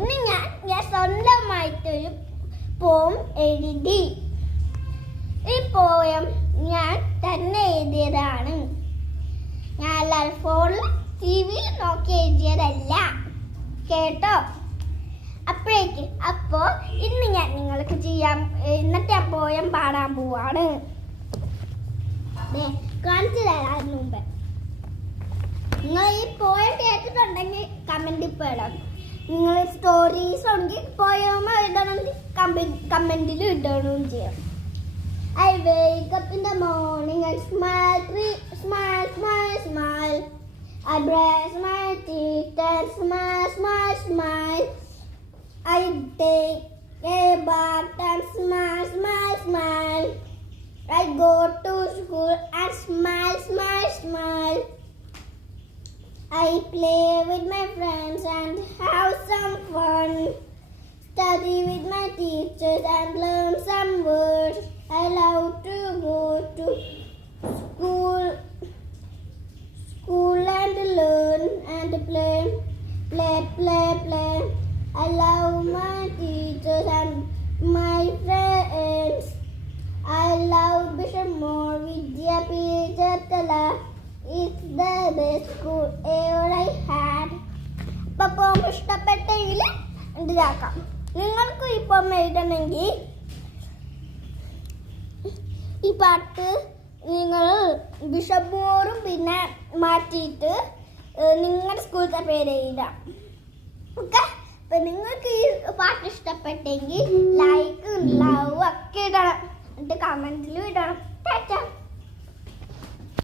ഇനി ഞാൻ സ്വന്തമായിട്ടൊരു പോം എഴുതി. ഈ പോയം ഞാൻ തന്നെ എഴുതിയതാണ്. ഞാൻ ഫോണിൽ TV-യിൽ നോക്കി എഴുതിയതല്ല കേട്ടോ. അപ്പോ ഇന്ന് ഞാൻ നിങ്ങൾക്ക് ഇന്നത്തെ പോയം പാടാൻ പോവാണ്. കാണിച്ചു തരാം. മുമ്പ് നിങ്ങൾ ഈ പോയം കേട്ടിട്ടുണ്ടെങ്കിൽ കമന്റ് ഇടണം. നിങ്ങൾ സ്റ്റോറീസ് ഉണ്ടെങ്കിൽ പോയം എഴുതണമെങ്കിൽ കമന്റിൽ ഇടണം ചെയ്യാം. I wake up in the morning and smile. I brush my teeth and smile. I take a bath and smile. I go to school and smile. I play with my friends and have some fun. Study with my teachers and learn some words. I love to go to school and learn and play. I love my teachers and my friends. I love Bishop Moore Vidyapeetha. It's the best school ever I had. അപ്പം ഇഷ്ടപ്പെട്ടെങ്കിൽ ഇതാക്കാം. നിങ്ങൾക്ക് ഇപ്പം എഴുതണമെങ്കിൽ ഈ പാട്ട് നിങ്ങൾ bishop മോറും പിന്നെ മാറ്റിയിട്ട് നിങ്ങളുടെ സ്കൂളിലത്തെ പേര് എഴുതാം. ഓക്കെ. അപ്പം നിങ്ങൾക്ക് ഈ പാട്ട് ഇഷ്ടപ്പെട്ടെങ്കിൽ ലൈക്ക് ലവ് ഒക്കെ ഇടണം. എന്നിട്ട് കമൻറ്റിലും ഇടണം. ടാറ്റാ.